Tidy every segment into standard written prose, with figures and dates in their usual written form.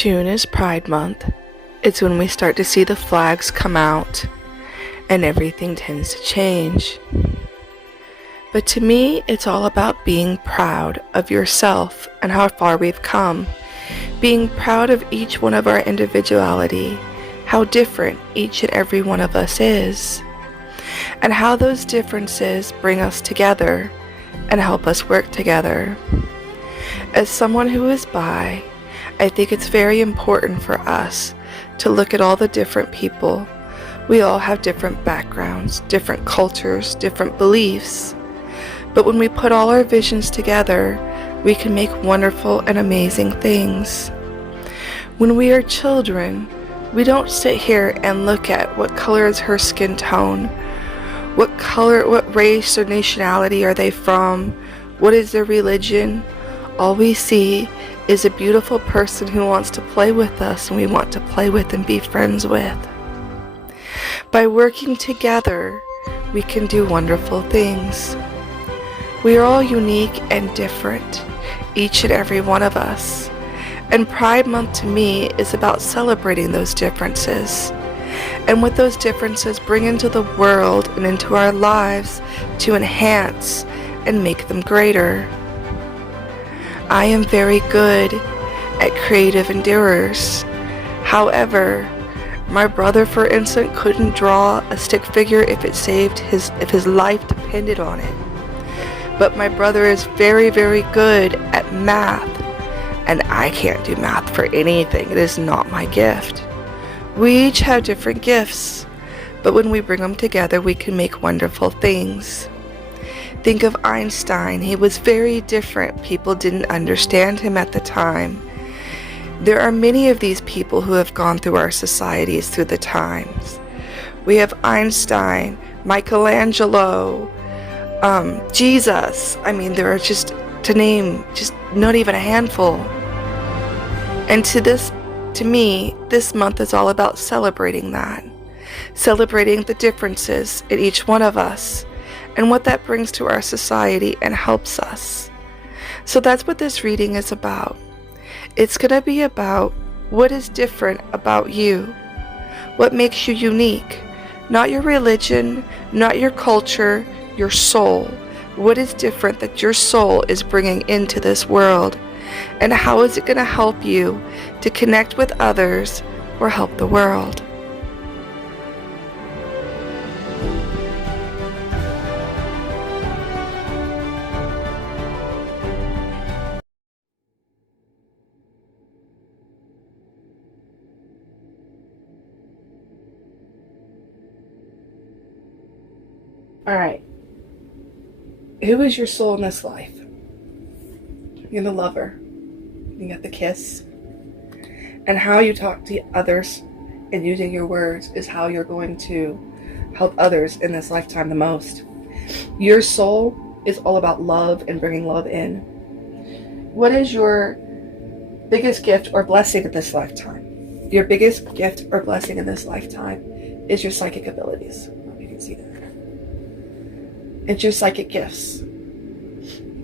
June is Pride Month. It's when we start to see the flags come out and everything tends to change. But to me, it's all about being proud of yourself and how far we've come. Being proud of each one of our individuality, how different each and every one of us is, and how those differences bring us together and help us work together. As someone who is bi, I think it's very important for us to look at all the different people. We all have different backgrounds, different cultures, different beliefs. But when we put all our visions together, we can make wonderful and amazing things. When we are children, we don't sit here and look at what color is her skin tone, what color, what race or nationality are they from, what is their religion. All we see is a beautiful person who wants to play with us and we want to play with and be friends with. By working together, we can do wonderful things. We are all unique and different, each and every one of us. And Pride Month to me is about celebrating those differences and what those differences bring into the world and into our lives to enhance and make them greater. I am very good at creative endeavors. However, my brother, for instance, couldn't draw a stick figure if his life depended on it. But my brother is very, very good at math, and I can't do math for anything. It is not my gift. We each have different gifts, but when we bring them together, we can make wonderful things. Think of Einstein. He was very different. People didn't understand him at the time. There are many of these people who have gone through our societies through the times. We have Einstein, Michelangelo, Jesus. I mean, there are just, to name, just not even a handful. And to me, this month is all about celebrating that. Celebrating the differences in each one of us and what that brings to our society and helps us. So that's what this reading is about. It's going to be about what is different about you, what makes you unique, not your religion, not your culture, your soul. What is different that your soul is bringing into this world, and how is it going to help you to connect with others or help the world? Alright, who is your soul in this life? You're the lover. You got the kiss. And how you talk to others and using your words is how you're going to help others in this lifetime the most. Your soul is all about love and bringing love in. What is your biggest gift or blessing in this lifetime? Your biggest gift or blessing in this lifetime is your psychic abilities. I don't know if you can see that. It's your psychic gifts.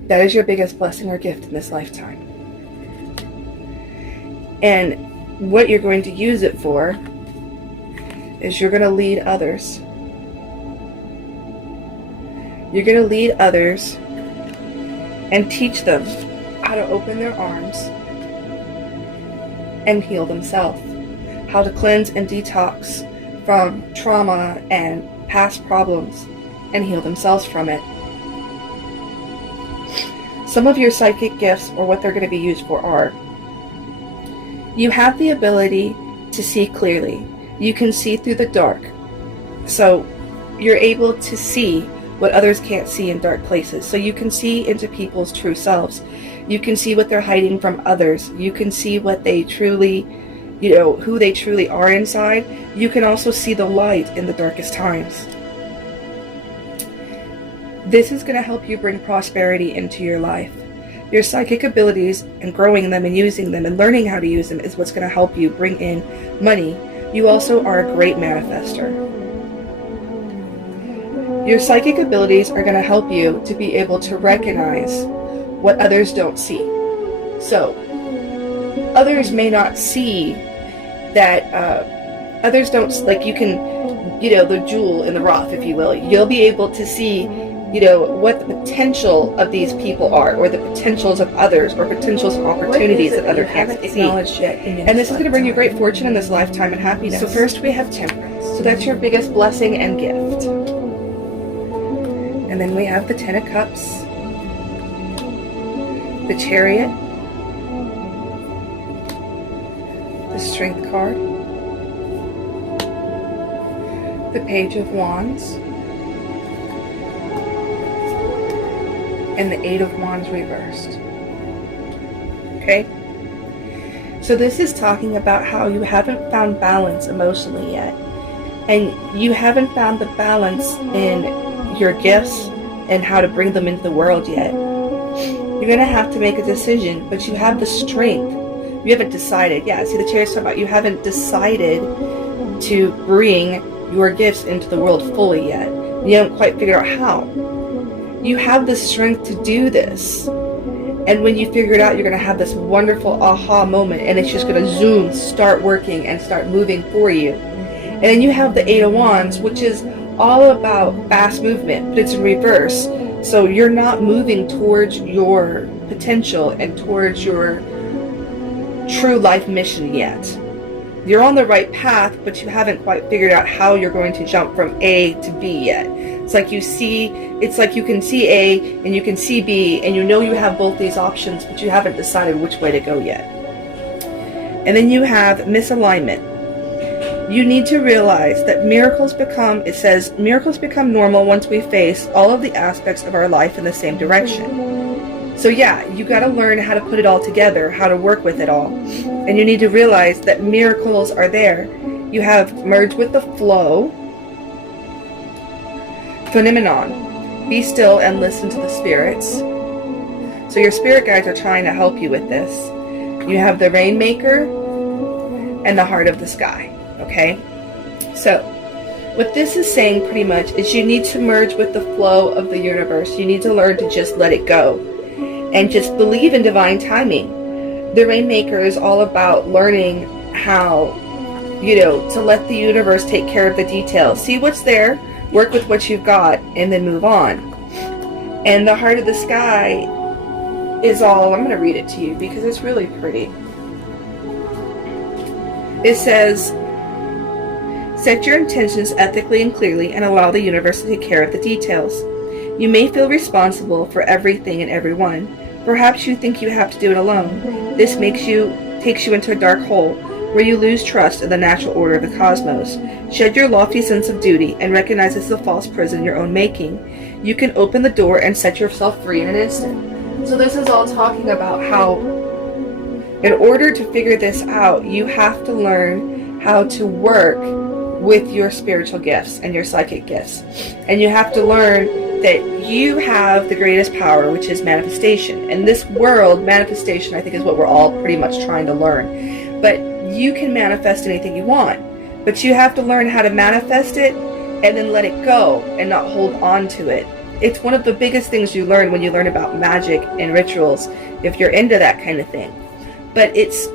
That is your biggest blessing or gift in this lifetime. And what you're going to use it for is you're going to lead others. You're going to lead others and teach them how to open their arms and heal themselves. How to cleanse and detox from trauma and past problems and heal themselves from it. Some of your psychic gifts, or what they're going to be used for, are: you have the ability to see clearly. You can see through the dark. So you're able to see what others can't see in dark places. So you can see into people's true selves. You can see what they're hiding from others. You can see what they truly, who they truly are inside. You can also see the light in the darkest times. This is going to help you bring prosperity into your life. Your psychic abilities and growing them and using them and learning how to use them is what's going to help you bring in money. You also are a great manifester. Your psychic abilities are going to help you to be able to recognize what others don't see. So, others may not see that, others don't, like, you can, the jewel in the rough, if you will. You'll be able to see, what the potential of these people are, or the potentials of others, or potentials of opportunities that others can't see. And this is going to bring you great fortune in this lifetime and happiness. So first we have temperance. So that's your biggest blessing and gift. And then we have the Ten of Cups, the Chariot, the Strength card, the Page of Wands, and the Eight of Wands reversed. Okay? So this is talking about how you haven't found balance emotionally yet. And you haven't found the balance in your gifts and how to bring them into the world yet. You're going to have to make a decision, but you have the strength. You haven't decided. Yeah, see, the Chariot's talking about you haven't decided to bring your gifts into the world fully yet. You haven't quite figured out how. You have the strength to do this. And when you figure it out, you're going to have this wonderful aha moment, and it's just going to zoom, start working, and start moving for you. And then you have the Eight of Wands, which is all about fast movement, but it's in reverse. So you're not moving towards your potential and towards your true life mission yet. You're on the right path, but you haven't quite figured out how you're going to jump from A to B yet. It's like you can see A and you can see B, and you have both these options, but you haven't decided which way to go yet. And then you have misalignment. You need to realize that miracles become normal once we face all of the aspects of our life in the same direction. So yeah, you got to learn how to put it all together, how to work with it all. And you need to realize that miracles are there. You have merge with the flow. Phenomenon. Be still and listen to the spirits. So your spirit guides are trying to help you with this. You have the Rainmaker and the Heart of the Sky. Okay? So, what this is saying pretty much is you need to merge with the flow of the universe. You need to learn to just let it go. And just believe in divine timing. The Rainmaker is all about learning how, to let the universe take care of the details. See what's there, work with what you've got, and then move on. And the Heart of the Sky is all, I'm going to read it to you because it's really pretty. It says, set your intentions ethically and clearly and allow the universe to take care of the details. You may feel responsible for everything and everyone. Perhaps you think you have to do it alone. This takes you into a dark hole where you lose trust in the natural order of the cosmos. Shed your lofty sense of duty and recognize this is a false prison your own making. You can open the door and set yourself free in an instant. So this is all talking about how in order to figure this out, you have to learn how to work with your spiritual gifts and your psychic gifts. And you have to learn that you have the greatest power, which is manifestation. In this world, manifestation, I think, is what we're all pretty much trying to learn. But you can manifest anything you want. But you have to learn how to manifest it and then let it go and not hold on to it. It's one of the biggest things you learn when you learn about magic and rituals, if you're into that kind of thing. But it's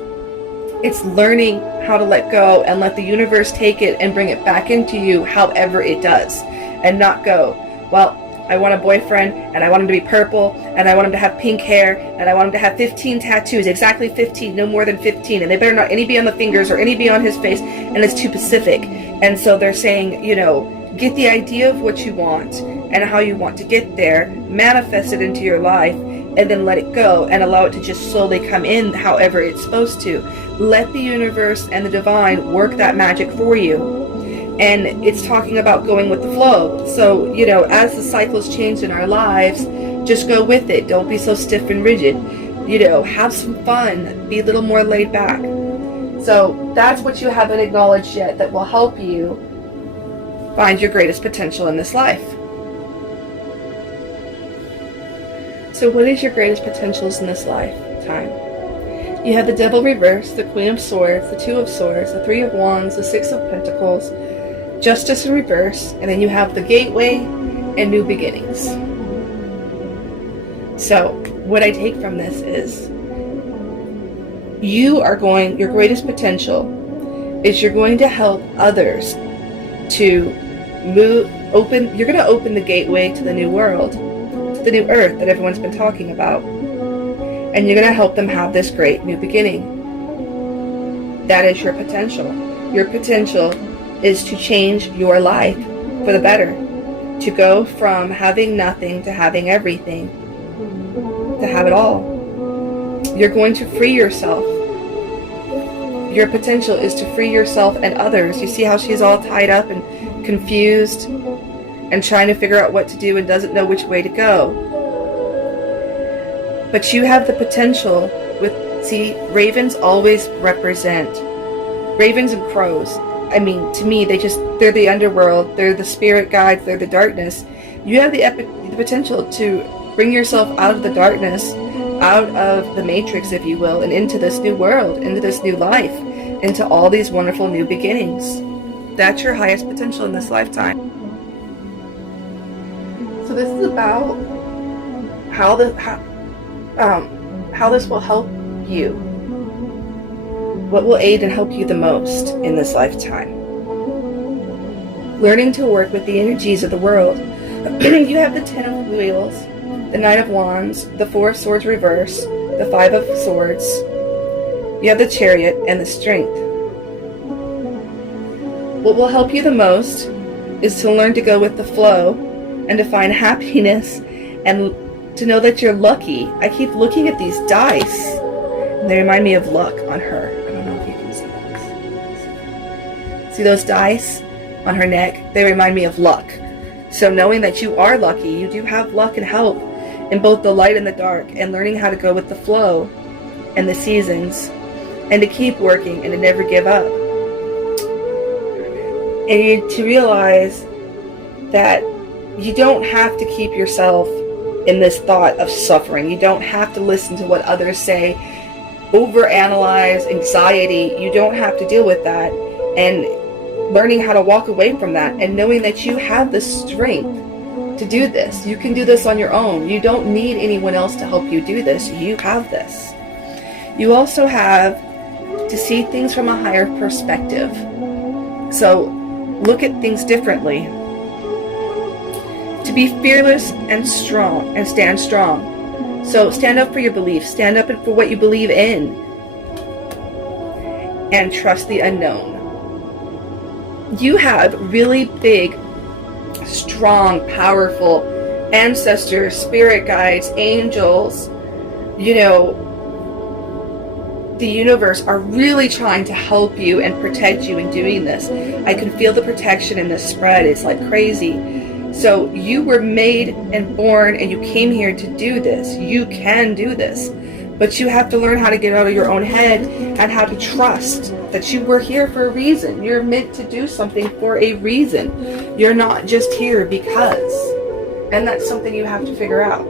learning how to let go and let the universe take it and bring it back into you however it does. And not go, well, I want a boyfriend, and I want him to be purple, and I want him to have pink hair, and I want him to have 15 tattoos, exactly 15, no more than 15, and they better not any be on the fingers or any be on his face, and it's too specific. And so they're saying, get the idea of what you want and how you want to get there, manifest it into your life, and then let it go and allow it to just slowly come in however it's supposed to. Let the universe and the divine work that magic for you. And it's talking about going with the flow. So, as the cycles change in our lives, just go with it. Don't be so stiff and rigid. Have some fun. Be a little more laid back. So that's what you haven't acknowledged yet that will help you find your greatest potential in this life. So what is your greatest potentials in this lifetime? You have the Devil reversed, the Queen of Swords, the Two of Swords, the Three of Wands, the Six of Pentacles, Justice in reverse, and then you have the Gateway and New Beginnings. So what I take from this is your greatest potential is you're going to help others to you're going to open the gateway to the new world, to the new earth that everyone's been talking about. And you're going to help them have this great new beginning. That is your potential. Your potential is to change your life for the better. To go from having nothing to having everything. To have it all. You're going to free yourself. Your potential is to free yourself and others. You see how she's all tied up and confused and trying to figure out what to do and doesn't know which way to go. But you have the potential ravens always represent, ravens and crows. I mean, to me, they're the underworld, they're the spirit guides, they're the darkness. You have the potential to bring yourself out of the darkness, out of the matrix, if you will, and into this new world, into this new life, into all these wonderful new beginnings. That's your highest potential in this lifetime. So this is about how this will help you. What will aid and help you the most in this lifetime? Learning to work with the energies of the world. You have the 10 of Wheels, the 9 of Wands, the 4 of Swords reverse, the 5 of Swords. You have the Chariot and the Strength. What will help you the most is to learn to go with the flow and to find happiness and to know that you're lucky. I keep looking at these dice and they remind me of luck on her. I don't know if you can see those. See those dice on her neck? They remind me of luck. So knowing that you are lucky, you do have luck and help in both the light and the dark, and learning how to go with the flow and the seasons and to keep working and to never give up. And to realize that you don't have to keep yourself in this thought of suffering. You don't have to listen to what others say, overanalyze, anxiety. You don't have to deal with that. And learning how to walk away from that and knowing that you have the strength to do this. You can do this on your own. You don't need anyone else to help you do this. You have this. You also have to see things from a higher perspective. So look at things differently. To be fearless and strong and stand strong. So stand up for your beliefs. Stand up for what you believe in. And trust the unknown. You have really big, strong, powerful ancestors, spirit guides, angels. You know, the universe are really trying to help you and protect you in doing this. I can feel the protection in this spread. It's like crazy. So you were made and born and you came here to do this. You can do this. But you have to learn how to get out of your own head and how to trust that you were here for a reason. You're meant to do something for a reason. You're not just here because. And that's something you have to figure out.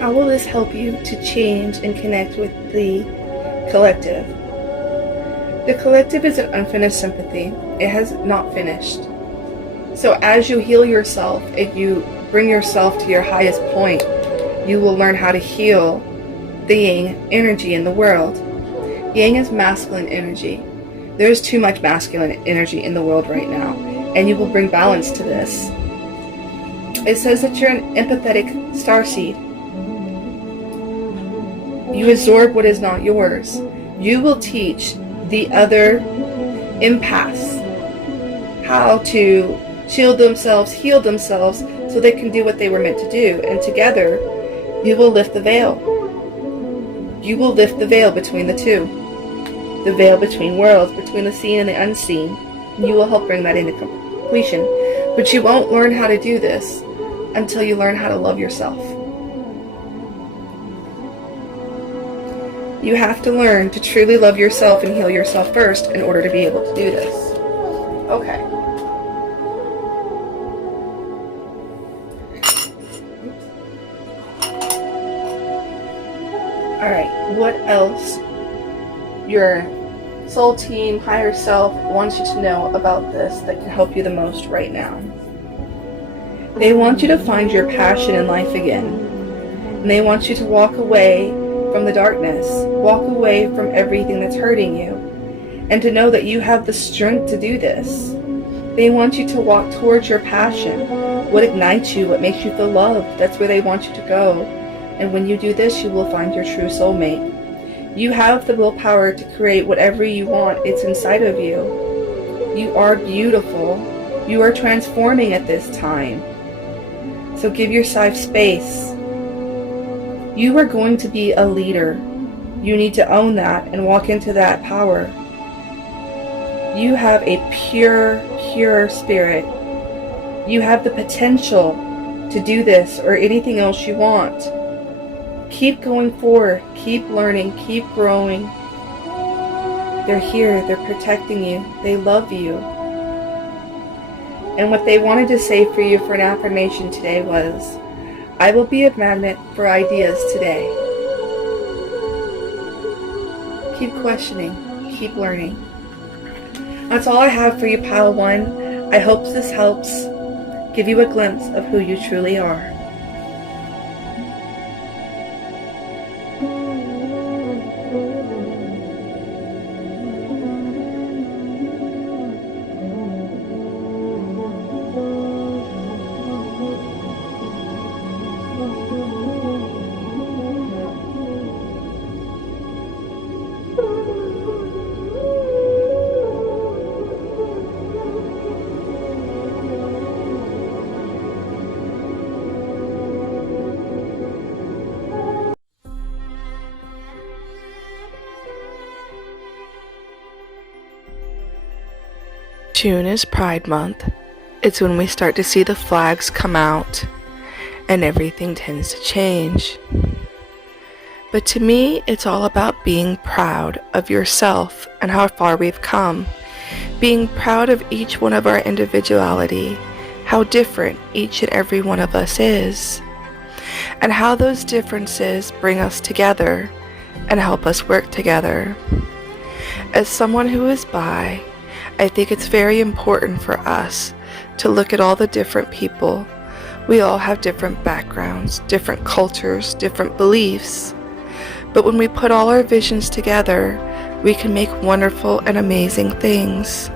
How will this help you to change and connect with the collective? The collective is an unfinished sympathy. It has not finished. So as you heal yourself, if you bring yourself to your highest point, you will learn how to heal the yang energy in the world. Yang is masculine energy. There's too much masculine energy in the world right now, and you will bring balance to this. It says that you're an empathetic starseed. You absorb what is not yours. You will teach the other empaths how to shield themselves, heal themselves, so they can do what they were meant to do. And together, you will lift the veil. You will lift the veil between the two. The veil between worlds, between the seen and the unseen. And you will help bring that into completion. But you won't learn how to do this until you learn how to love yourself. You have to learn to truly love yourself and heal yourself first in order to be able to do this. Okay. Alright, what else your soul team, higher self, wants you to know about this that can help you the most right now? They want you to find your passion in life again. And they want you to walk away from the darkness, walk away from everything that's hurting you, and to know that you have the strength to do this. They want you to walk towards your passion, what ignites you, what makes you feel loved. That's where they want you to go. And when you do this, you will find your true soulmate. You have the willpower to create whatever you want. It's inside of you. You are beautiful. You are transforming at this time. So give yourself space. You are going to be a leader. You need to own that and walk into that power. You have a pure, pure spirit. You have the potential to do this or anything else you want. Keep going forward. Keep learning. Keep growing. They're here. They're protecting you. They love you. And what they wanted to say for you for an affirmation today was, I will be a magnet for ideas today. Keep questioning. Keep learning. That's all I have for you, Pile 1. I hope this helps give you a glimpse of who you truly are. June is Pride Month. It's when we start to see the flags come out and everything tends to change. But to me, it's all about being proud of yourself and how far we've come. Being proud of each one of our individuality, how different each and every one of us is, and how those differences bring us together and help us work together. As someone who is bi, I think it's very important for us to look at all the different people. We all have different backgrounds, different cultures, different beliefs. But when we put all our visions together, we can make wonderful and amazing things.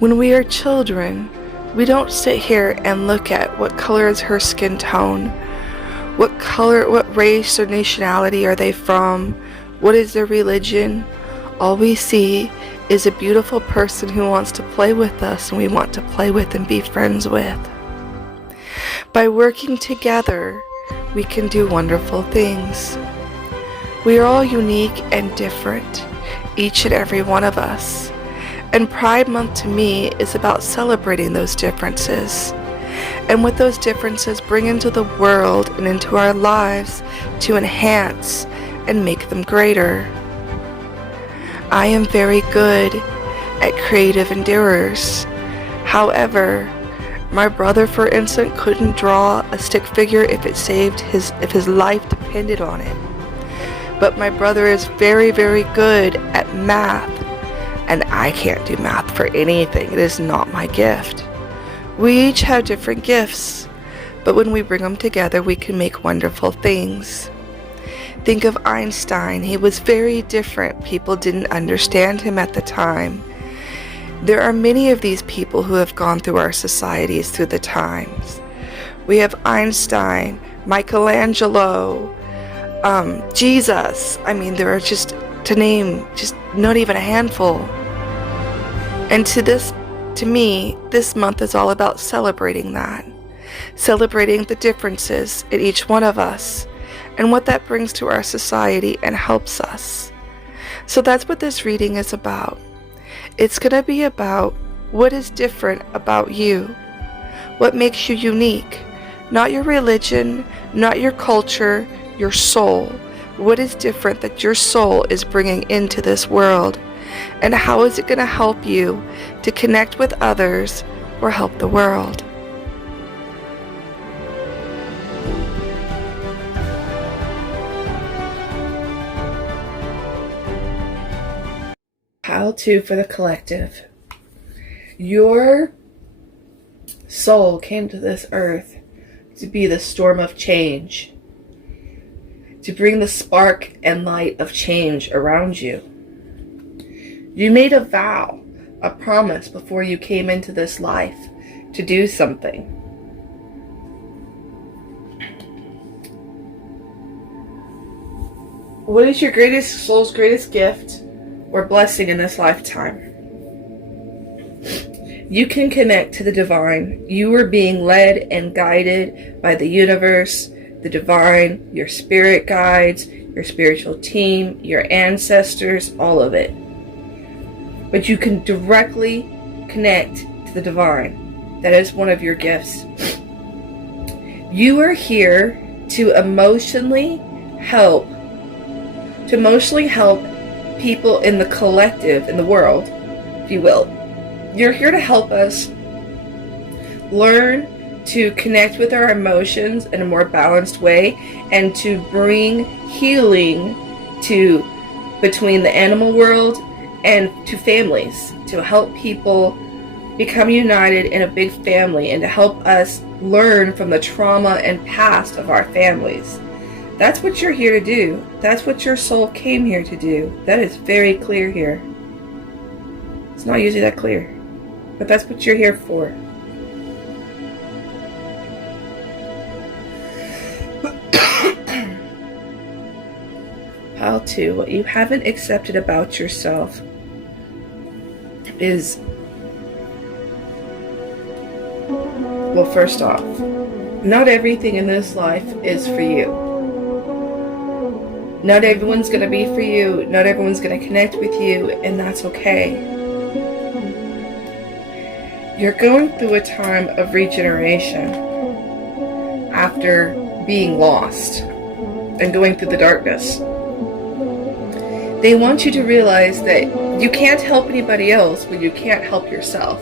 When we are children, we don't sit here and look at what color is her skin tone, what color, what race or nationality are they from, what is their religion. All we see is a beautiful person who wants to play with us and we want to play with and be friends with. By working together, we can do wonderful things. We are all unique and different, each and every one of us. And Pride Month to me is about celebrating those differences and what those differences bring into the world and into our lives to enhance and make them greater. I am very good at creative endeavors. However, my brother, for instance, couldn't draw a stick figure if his life depended on it. But my brother is very, very good at math, and I can't do math for anything. It is not my gift. We each have different gifts, but when we bring them together, we can make wonderful things. Think of Einstein. He was very different. People didn't understand him at the time. There are many of these people who have gone through our societies through the times. We have Einstein, Michelangelo, Jesus. I mean, there are just, to name, just not even a handful. And to me, this month is all about celebrating that. Celebrating the differences in each one of us and what that brings to our society and helps us. So that's what this reading is about. It's going to be about what is different about you, what makes you unique, not your religion, not your culture, your soul. What is different that your soul is bringing into this world, and how is it going to help you to connect with others or help the world? Pile 2 for the collective. Your soul came to this earth to be the storm of change. to bring the spark and light of change around you. You made a vow, a promise before you came into this life to do something. What is your soul's greatest gift or blessing in this lifetime? You can connect to the divine. You are being led and guided by the universe, the divine, your spirit guides, your spiritual team, your ancestors, all of it. But you can directly connect to the divine. That is one of your gifts. You are here to emotionally help people in the collective, in the world, if you will. You're here to help us learn to connect with our emotions in a more balanced way and to bring healing to between the animal world and to families, to help people become united in a big family and to help us learn from the trauma and past of our families. That's what you're here to do. That's what your soul came here to do. That is very clear here. It's not usually that clear, but that's what you're here for. Pile 2, what you haven't accepted about yourself is, well, first off, not everything in this life is for you. Not everyone's going to be for you. Not everyone's going to connect with you, and that's okay. You're going through a time of regeneration after being lost and going through the darkness. They want you to realize that you can't help anybody else when you can't help yourself.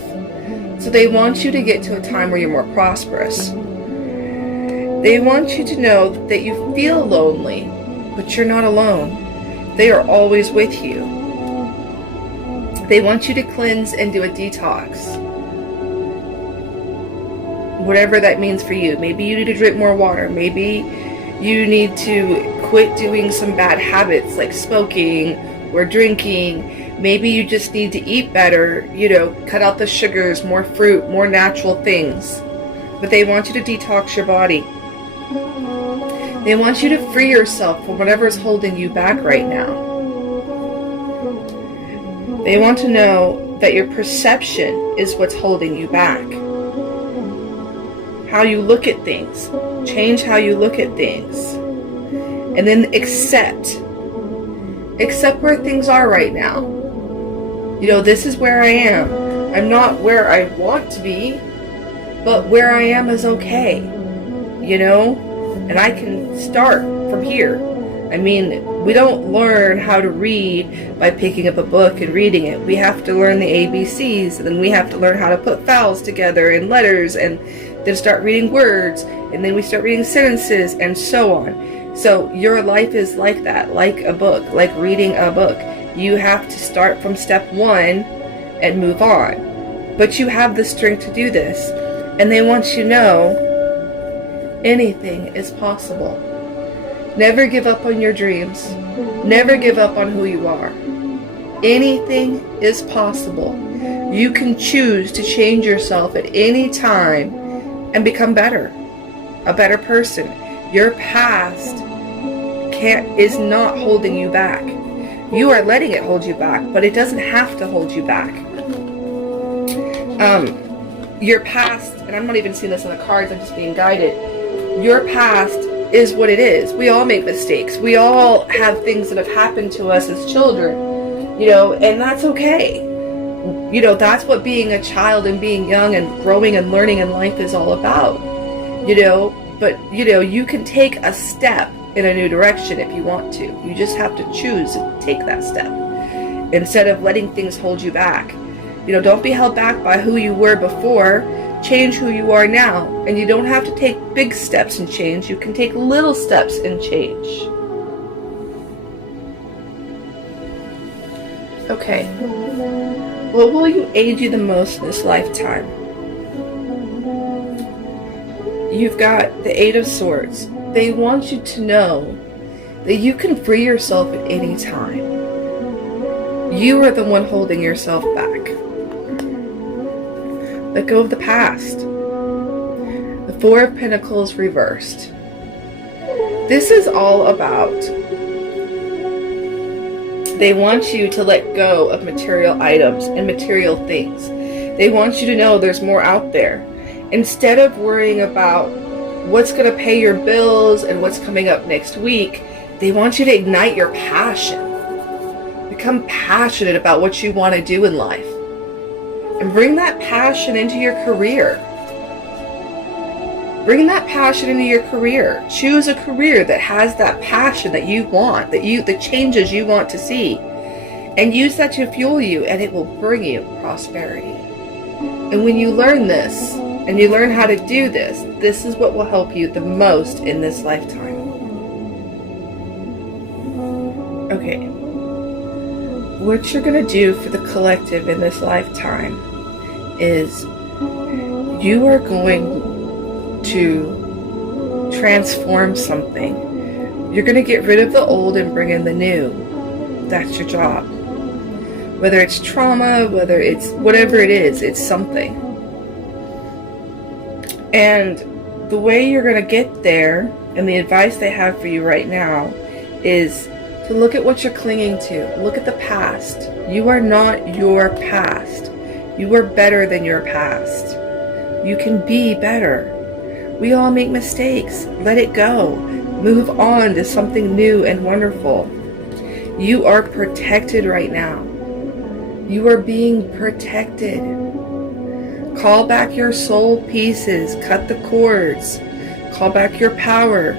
So they want you to get to a time where you're more prosperous. They want you to know that you feel lonely, but you're not alone. They are always with you. They want you to cleanse and do a detox. Whatever that means for you. Maybe you need to drink more water. Maybe you need to quit doing some bad habits like smoking or drinking. Maybe you just need to eat better, cut out the sugars, more fruit, more natural things. But they want you to detox your body. They want you to free yourself from whatever is holding you back right now. They want to know that your perception is what's holding you back. How you look at things. Change how you look at things. And then accept. Accept where things are right now. This is where I am. I'm not where I want to be, but where I am is okay. And I can start from here. I mean, we don't learn how to read by picking up a book and reading it. We have to learn the ABCs, and then we have to learn how to put vowels together and letters, and then start reading words, and then we start reading sentences, and so on. So your life is like that, like a book, like reading a book. You have to start from step 1 and move on. But you have the strength to do this. And they want you to know anything is possible. Never give up on your dreams. Never give up on who you are. Anything is possible. You can choose to change yourself at any time and become better. A better person. Your past is not holding you back. You are letting it hold you back, but it doesn't have to hold you back. Your past, and I'm not even seeing this on the cards, I'm just being guided. Your past is what it is. We all make mistakes. We all have things that have happened to us as children, and that's okay. That's what being a child and being young and growing and learning in life is all about, but you can take a step in a new direction if you want to. You just have to choose to take that step instead of letting things hold you back. Don't be held back by who you were before. Change who you are now. And you don't have to take big steps in change. You can take little steps in change. Okay. What will aid you the most in this lifetime? You've got the Eight of Swords. They want you to know that you can free yourself at any time. You are the one holding yourself back. Let go of the past. The Four of Pentacles reversed. This is all about, they want you to let go of material items and material things. They want you to know there's more out there. Instead of worrying about what's going to pay your bills and what's coming up next week, they want you to ignite your passion. Become passionate about what you want to do in life. And bring that passion into your career. Bring that passion into your career. Choose a career that has that passion that you want, the changes you want to see. And use that to fuel you, and it will bring you prosperity. And when you learn this, and you learn how to do this, this is what will help you the most in this lifetime. Okay. What you're going to do for the collective in this lifetime is you are going to transform something. You're going to get rid of the old and bring in the new. That's your job. Whether it's trauma, whether it's whatever it is, it's something. And the way you're going to get there, and the advice they have for you right now, is to look at what you're clinging to. Look at the past. You are not your past. You are better than your past. You can be better. We all make mistakes. Let it go. Move on to something new and wonderful. You are protected right now. You are being protected. Call back your soul pieces. Cut the cords. Call back your power.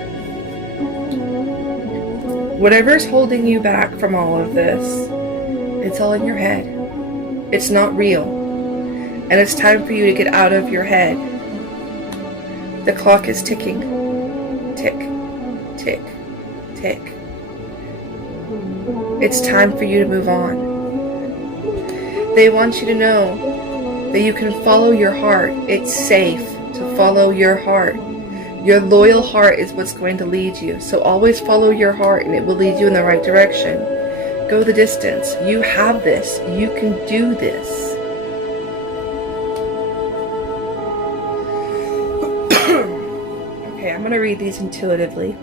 Whatever's holding you back from all of this, it's all in your head. It's not real. And it's time for you to get out of your head. The clock is ticking. Tick, tick, tick. It's time for you to move on. They want you to know that you can follow your heart. It's safe to follow your heart. Your loyal heart is what's going to lead you. So always follow your heart and it will lead you in the right direction. Go the distance. You have this. You can do this. Okay, I'm going to read these intuitively.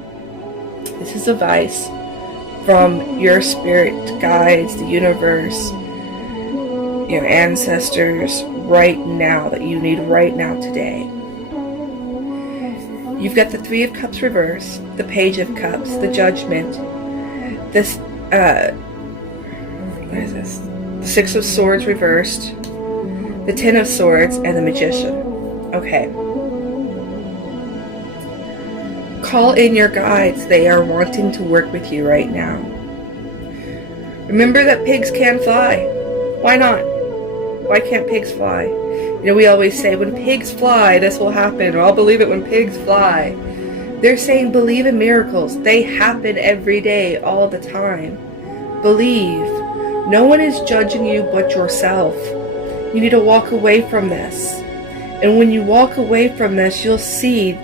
This is advice from your spirit guides, the universe, your ancestors right now, that you need right now today. You've got the Three of Cups reversed, the Page of Cups, the Judgment, this, what is this? The Six of Swords reversed, the Ten of Swords, and the Magician. Okay. Call in your guides. They are wanting to work with you right now. Remember that pigs can fly. Why not? Why can't pigs fly? You know, we always say, when pigs fly, this will happen, or I'll believe it when pigs fly. They're saying, believe in miracles. They happen every day, all the time. Believe. No one is judging you but yourself. You need to walk away from this. And when you walk away from this, you'll see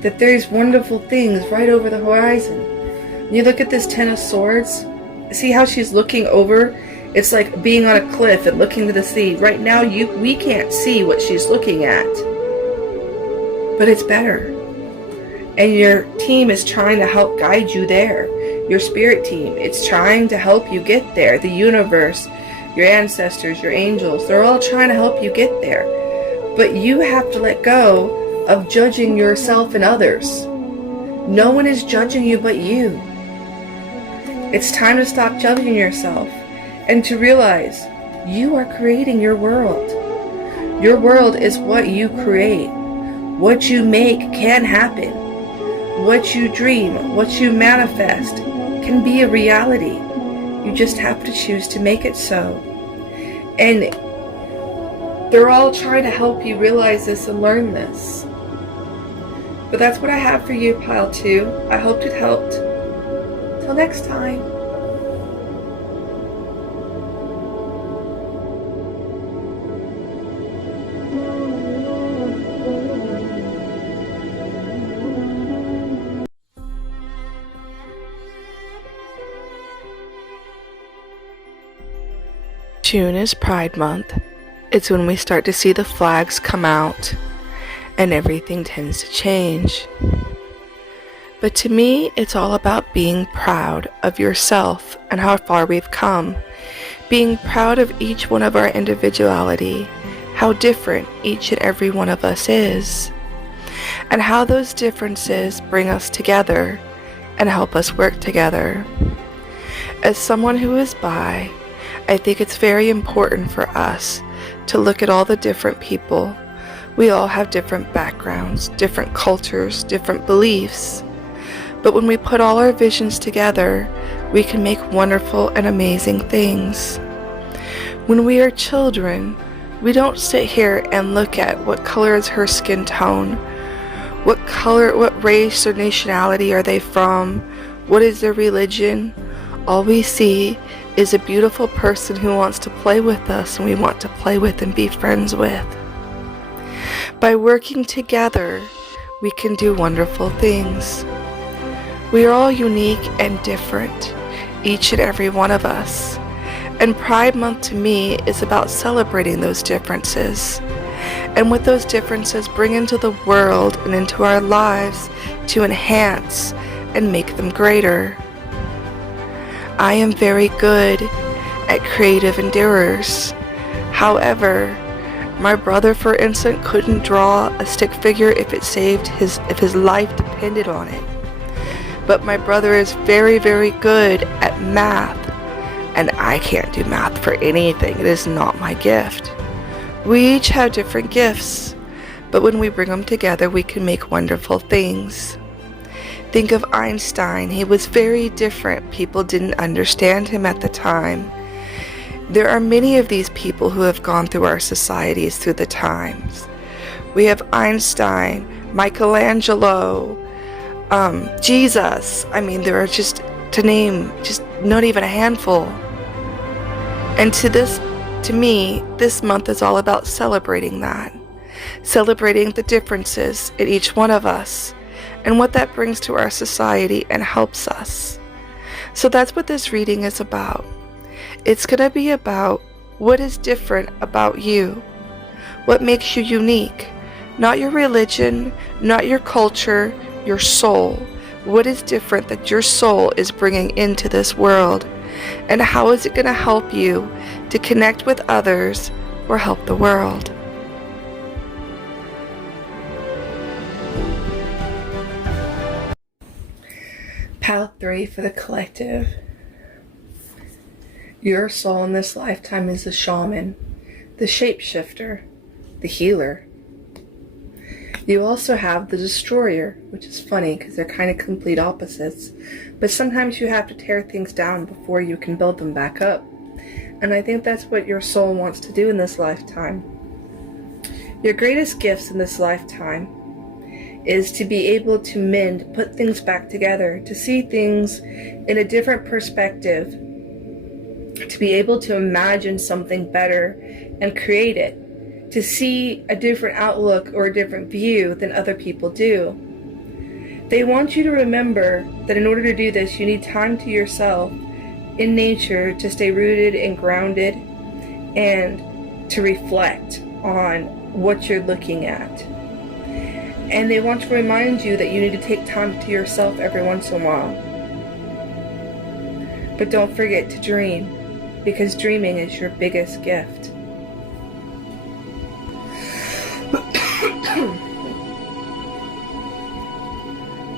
that there's wonderful things right over the horizon. When you look at this Ten of Swords, see how she's looking over? It's like being on a cliff and looking to the sea. Right now, we can't see what she's looking at. But it's better. And your team is trying to help guide you there. Your spirit team, it's trying to help you get there. The universe, your ancestors, your angels, they're all trying to help you get there. But you have to let go of judging yourself and others. No one is judging you but you. It's time to stop judging yourself and to realize you are creating your world. Your world is what you create. What you make can happen. What you dream, what you manifest can be a reality. You just have to choose to make it so. And they're all trying to help you realize this and learn this. But that's what I have for you, Pile 2. I hoped it helped. Till next time. June is Pride Month. It's when we start to see the flags come out and everything tends to change. But to me, it's all about being proud of yourself and how far we've come. Being proud of each one of our individuality, how different each and every one of us is, and how those differences bring us together and help us work together. As someone who is bi, I think it's very important for us to look at all the different people. We all have different backgrounds, different cultures, different beliefs. But when we put all our visions together, we can make wonderful and amazing things. When we are children, we don't sit here and look at what color is her skin tone, what color, what race or nationality are they from, what is their religion. All we see is a beautiful person who wants to play with us and we want to play with and be friends with. By working together, we can do wonderful things. We are all unique and different, each and every one of us. And Pride Month to me is about celebrating those differences. And what those differences bring into the world and into our lives to enhance and make them greater. I am very good at creative endeavors. However, my brother, for instance, couldn't draw a stick figure if his life depended on it. But my brother is very, very good at math, and I can't do math for anything. It is not my gift. We each have different gifts, but when we bring them together, we can make wonderful things. Think of Einstein. He was very different. People didn't understand him at the time. There are many of these people who have gone through our societies through the times. We have Einstein, Michelangelo, Jesus. I mean, there are just, to name, just not even a handful. And to me, this month is all about celebrating that. Celebrating the differences in each one of us and what that brings to our society and helps us. So that's what this reading is about. It's going to be about what is different about you, what makes you unique, not your religion, not your culture, your soul. What is different that your soul is bringing into this world, and how is it going to help you to connect with others or help the world? Pile 3 for the collective. Your soul in this lifetime is the shaman, the shapeshifter, the healer. You also have the destroyer, which is funny because they're kind of complete opposites, but sometimes you have to tear things down before you can build them back up. And I think that's what your soul wants to do in this lifetime. Your greatest gifts in this lifetime is to be able to mend, put things back together, to see things in a different perspective, to be able to imagine something better and create it, to see a different outlook or a different view than other people do. They want you to remember that in order to do this, you need time to yourself in nature to stay rooted and grounded and to reflect on what you're looking at. And they want to remind you that you need to take time to yourself every once in a while. But don't forget to dream, because dreaming is your biggest gift.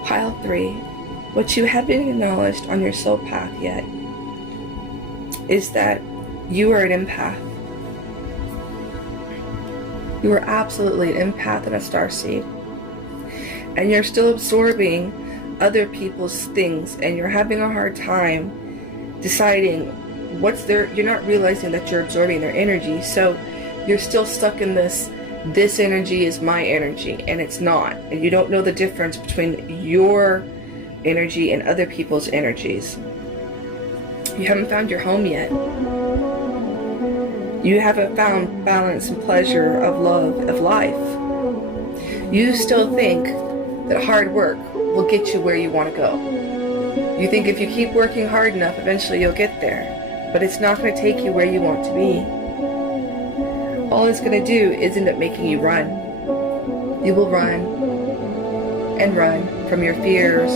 Pile 3. What you haven't acknowledged on your soul path yet is that you are an empath. You are absolutely an empath and a starseed. And you're still absorbing other people's things, and you're having a hard time deciding you're not realizing that you're absorbing their energy, so you're still stuck in this energy is my energy, and it's not. And you don't know the difference between your energy and other people's energies. You haven't found your home yet. You haven't found balance and pleasure of love, of life. You still think that hard work will get you where you want to go. You think if you keep working hard enough, eventually you'll get there. but it's not going to take you where you want to be. All it's going to do is end up making you run. You will run and run from your fears,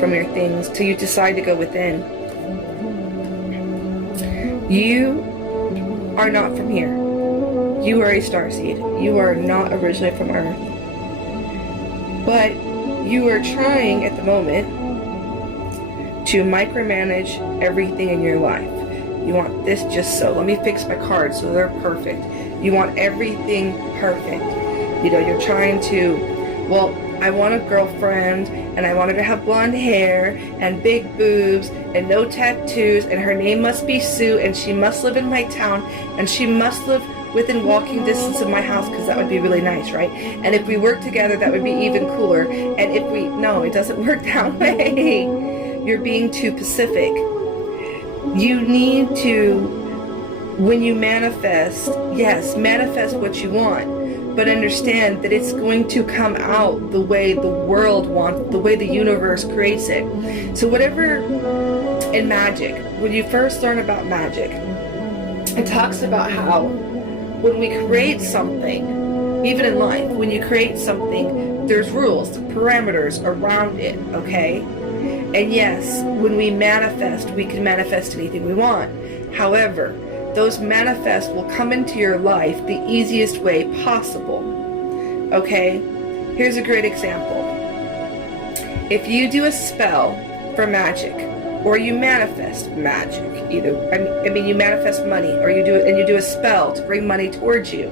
from your things, till you decide to go within. You are not from here. You are a starseed. You are not originally from Earth. But you are trying at the moment to micromanage everything in your life. You want this just so. Let me fix my cards so they're perfect. You want everything perfect. You know, you're trying to, well, I want a girlfriend, and I want her to have blonde hair and big boobs and no tattoos, and her name must be Sue, and she must live in my town, and she must live within walking distance of my house, because that would be really nice, right? And if we work together, that would be even cooler. And if we, no, it doesn't work that way. You're being too specific. You need to, when you manifest, yes, manifest what you want, but understand that it's going to come out the way the world wants, the way the universe creates it. So whatever, in magic, when you first learn about magic, it talks about how when we create something, even in life, when you create something, there's rules, parameters around it, okay? And yes, when we manifest, we can manifest anything we want. However, those manifests will come into your life the easiest way possible. Okay? Here's a great example. If you do a spell for magic, or you manifest magic, either, I mean you manifest money, or you do a spell to bring money towards you,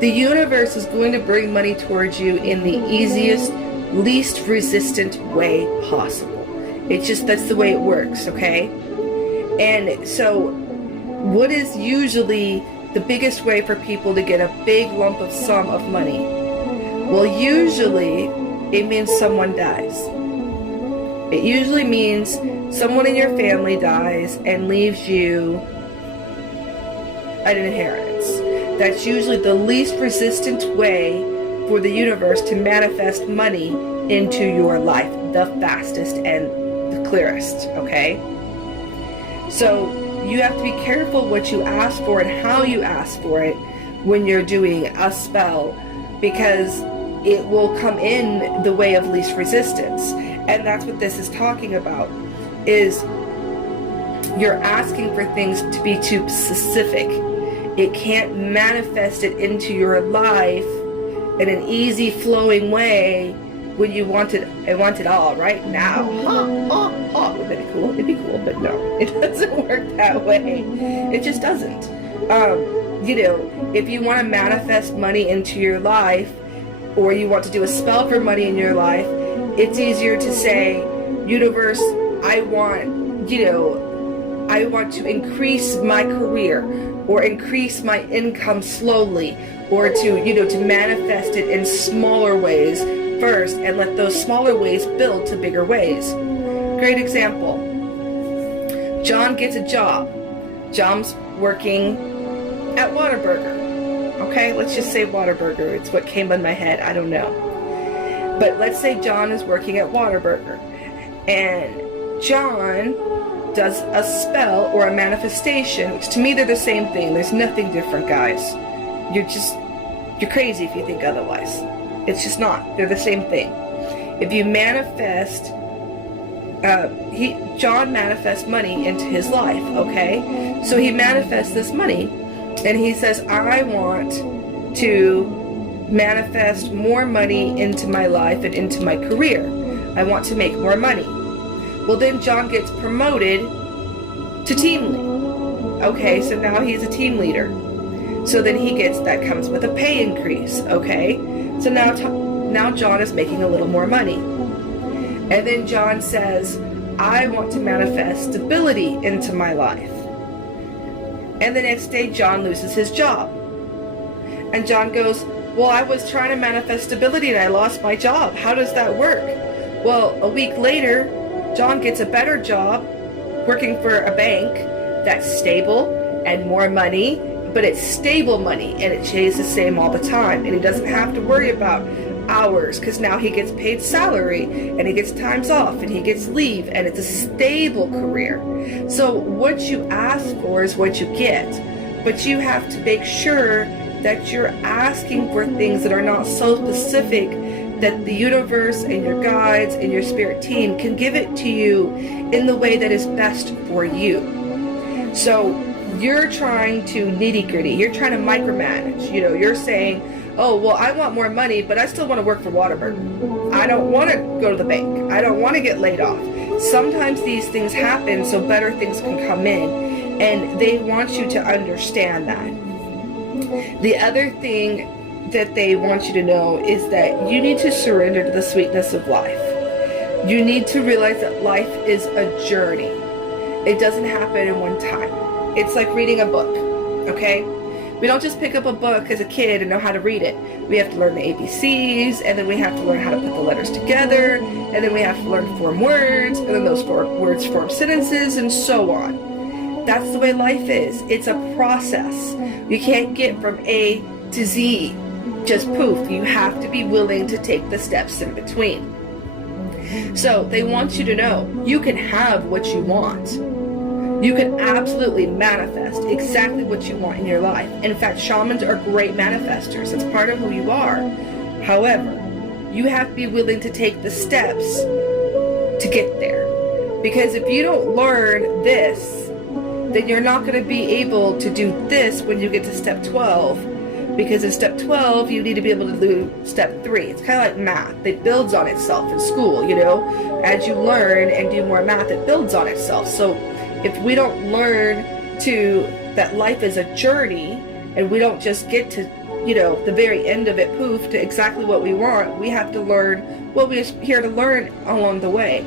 the universe is going to bring money towards you in the easiest, least resistant way possible. It's just, that's the way it works, okay? And so, what is usually the biggest way for people to get a big lump of sum of money? Well, usually, it means someone dies. It usually means someone in your family dies and leaves you an inheritance. That's usually the least resistant way for the universe to manifest money into your life, the fastest and the clearest, okay? So you have to be careful what you ask for and how you ask for it when you're doing a spell, because it will come in the way of least resistance. And that's what this is talking about, is you're asking for things to be too specific. It can't manifest it into your life in an easy flowing way when you want it, I want it all right now. Would it be cool? It'd be cool, but no, it doesn't work that way. It just doesn't. You know, if you want to manifest money into your life, or you want to do a spell for money in your life, it's easier to say, universe, I want to increase my career, or increase my income slowly, or to manifest it in smaller ways first, and let those smaller ways build to bigger ways. Great example. John gets a job. John's working at Whataburger. Okay, let's just say Whataburger. It's what came in my head. I don't know. But let's say John is working at Whataburger, and John does a spell or a manifestation, which to me they're the same thing. There's nothing different, guys. You're crazy if you think otherwise. It's just not. They're the same thing. If you manifest, John manifests money into his life, okay? So he manifests this money, and he says, I want to manifest more money into my life and into my career. I want to make more money. Well, then John gets promoted to team lead. Okay, so now he's a team leader. So then that comes with a pay increase, okay? So now John is making a little more money. And then John says, I want to manifest stability into my life. And the next day, John loses his job. And John goes, well, I was trying to manifest stability and I lost my job. How does that work? Well, a week later, John gets a better job working for a bank that's stable and more money, but it's stable money and it stays the same all the time. And he doesn't have to worry about hours, because now he gets paid salary and he gets times off and he gets leave, and it's a stable career. So what you ask for is what you get, but you have to make sure that you're asking for things that are not so specific that the universe and your guides and your spirit team can give it to you in the way that is best for you. So you're trying to nitty gritty, you're trying to micromanage, you're saying, oh, well, I want more money, but I still want to work for Whataburger. I don't want to go to the bank. I don't want to get laid off. Sometimes these things happen so better things can come in, and they want you to understand that. The other thing that they want you to know is that you need to surrender to the sweetness of life. You need to realize that life is a journey. It doesn't happen in one time. It's like reading a book, okay? We don't just pick up a book as a kid and know how to read it. We have to learn the ABCs, and then we have to learn how to put the letters together, and then we have to learn to form words, and then those words form sentences, and so on. That's the way life is. It's a process. You can't get from A to Z just poof. You have to be willing to take the steps in between. So they want you to know you can have what you want. You can absolutely manifest exactly what you want in your life. In fact, shamans are great manifestors. It's part of who you are. However, you have to be willing to take the steps to get there. Because if you don't learn this, then you're not going to be able to do this when you get to step 12. Because in step 12, you need to be able to do step 3. It's kind of like math. It builds on itself in school, As you learn and do more math, it builds on itself. So if we don't learn that life is a journey, and we don't just get to, the very end of it, poof, to exactly what we want, we have to learn what we're here to learn along the way.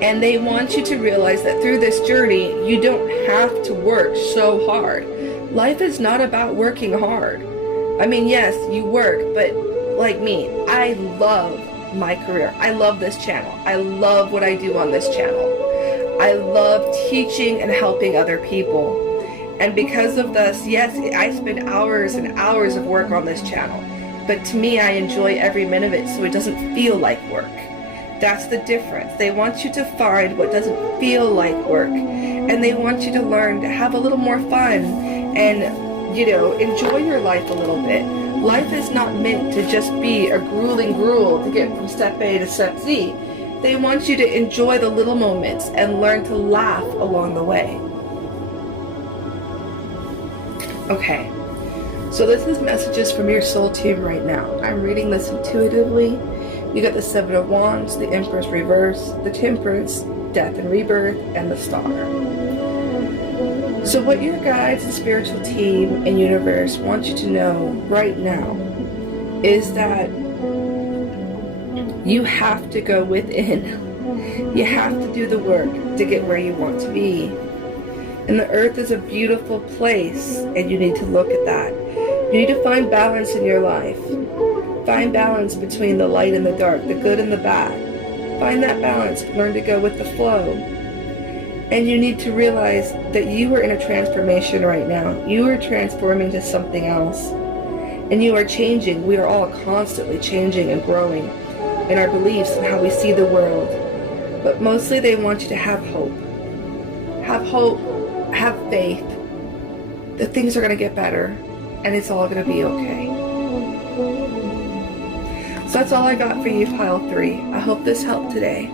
And they want you to realize that through this journey, you don't have to work so hard. Life is not about working hard. I mean, yes, you work, but like me, I love my career. I love this channel. I love what I do on this channel. I love teaching and helping other people. And because of this, yes, I spend hours and hours of work on this channel. But to me, I enjoy every minute of it, so it doesn't feel like work. That's the difference. They want you to find what doesn't feel like work. And they want you to learn to have a little more fun and, enjoy your life a little bit. Life is not meant to just be a grueling gruel to get from step A to step Z. They want you to enjoy the little moments and learn to laugh along the way. Okay, so this is messages from your soul team right now. I'm reading this intuitively. You got the 7 of Wands, the Empress reverse, the Temperance, Death and Rebirth, and the Star. So what your guides and spiritual team and universe want you to know right now is that you have to go within. You have to do the work to get where you want to be. And the earth is a beautiful place, and you need to look at that. You need to find balance in your life. Find balance between the light and the dark, the good and the bad. Find that balance. Learn to go with the flow. And you need to realize that you are in a transformation right now. You are transforming to something else. And you are changing. We are all constantly changing and growing in our beliefs and how we see the world. But mostly they want you to have hope. Have hope, have faith that things are going to get better and it's all going to be okay. So that's all I got for you, Pile 3. I hope this helped today.